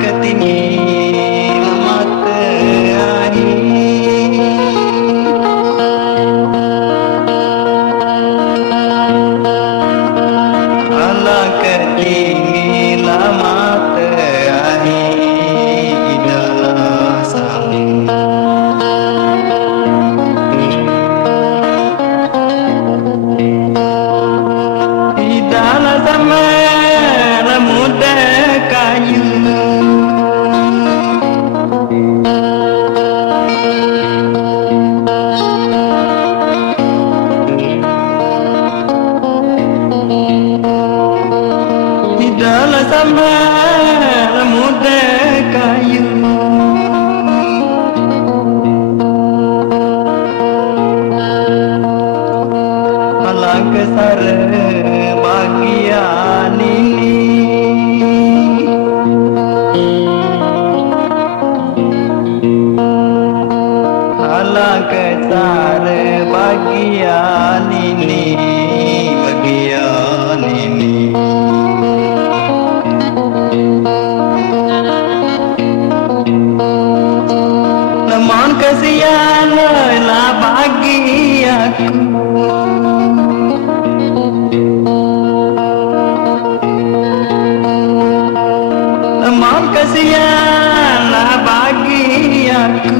ketinggi matahari. Alah ketinggi matahari dalam sang. Dalam zaman muda kayu, di dalam zaman muda kayu, alang kesara bagian ini. Alang kesara bagian ini, bagian ini. Namun kesian lah bagi aku, namun kesian lah bagi aku.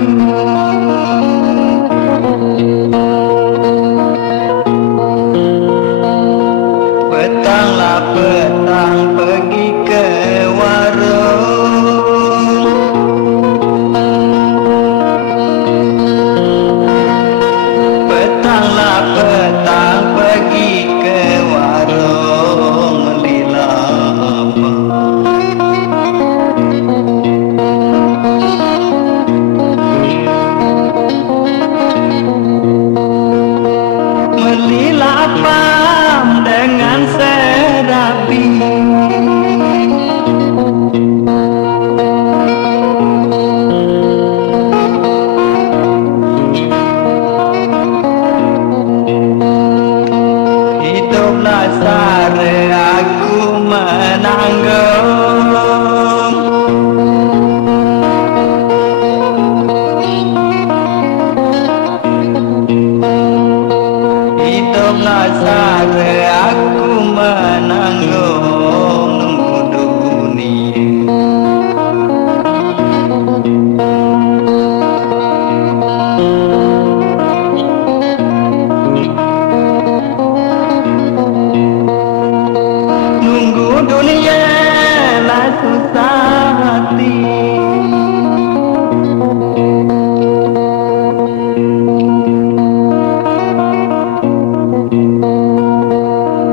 Petanglah petang pergi ke warung, petanglah petang pergi ke warung melila apa. Melila apa dengan serapi, hiduplah sare aku menanggung, hiduplah sare aku menanggung nunggu dunia. Nunggu dunia lah susah hati,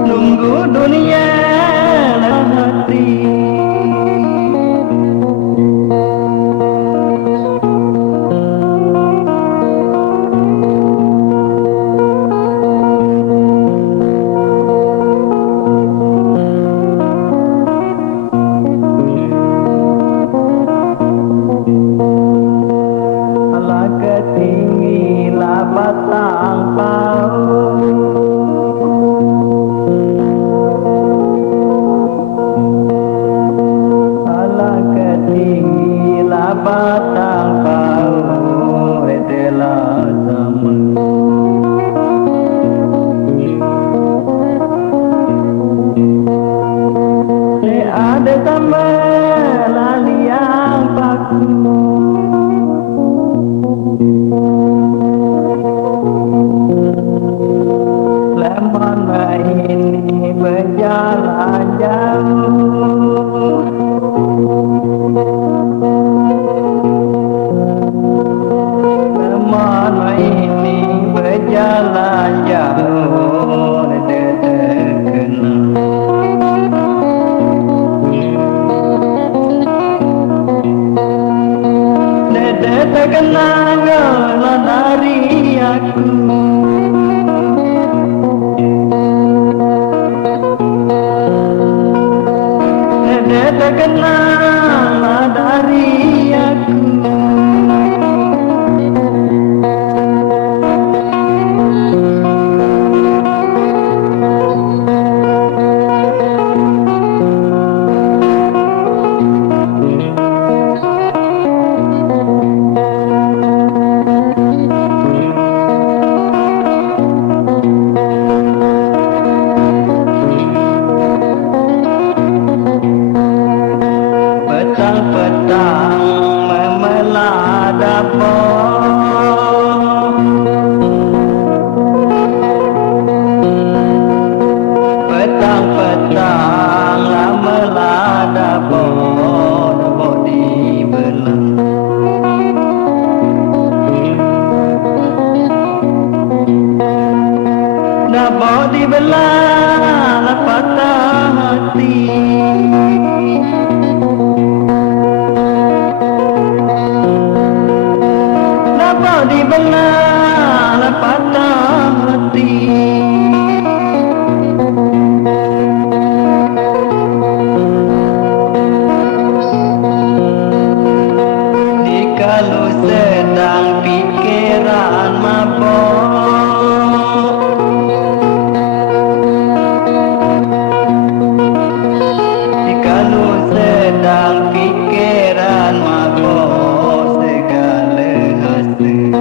nunggu dunia lah hati. Alah ketinggi lah batang pohon, alah ketinggi lah batang pohon adalah zaman. Ada tambah lali yang paku, lemon ini berjalan jauh, lemon ini berjalan jauh, terkenal. Terkenal dari aku, terkenal dari aku. belah patah hati. Dapat dibelah patah hati. Kalau sedang pikiran mabok, kalau sedang pikiran mabok, segala hasil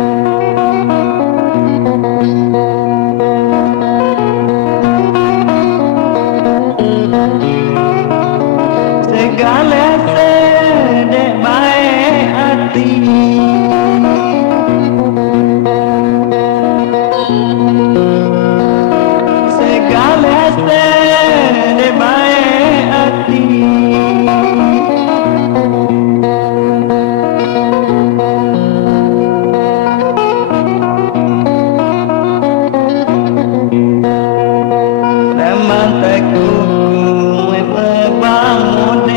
segala sedek baik hati. Segala sedek baik hati. Teman teguhku membangun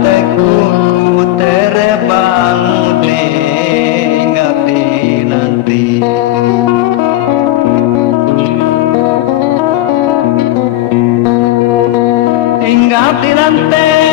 teguhku terbang ingat di nanti. Ingat di nanti.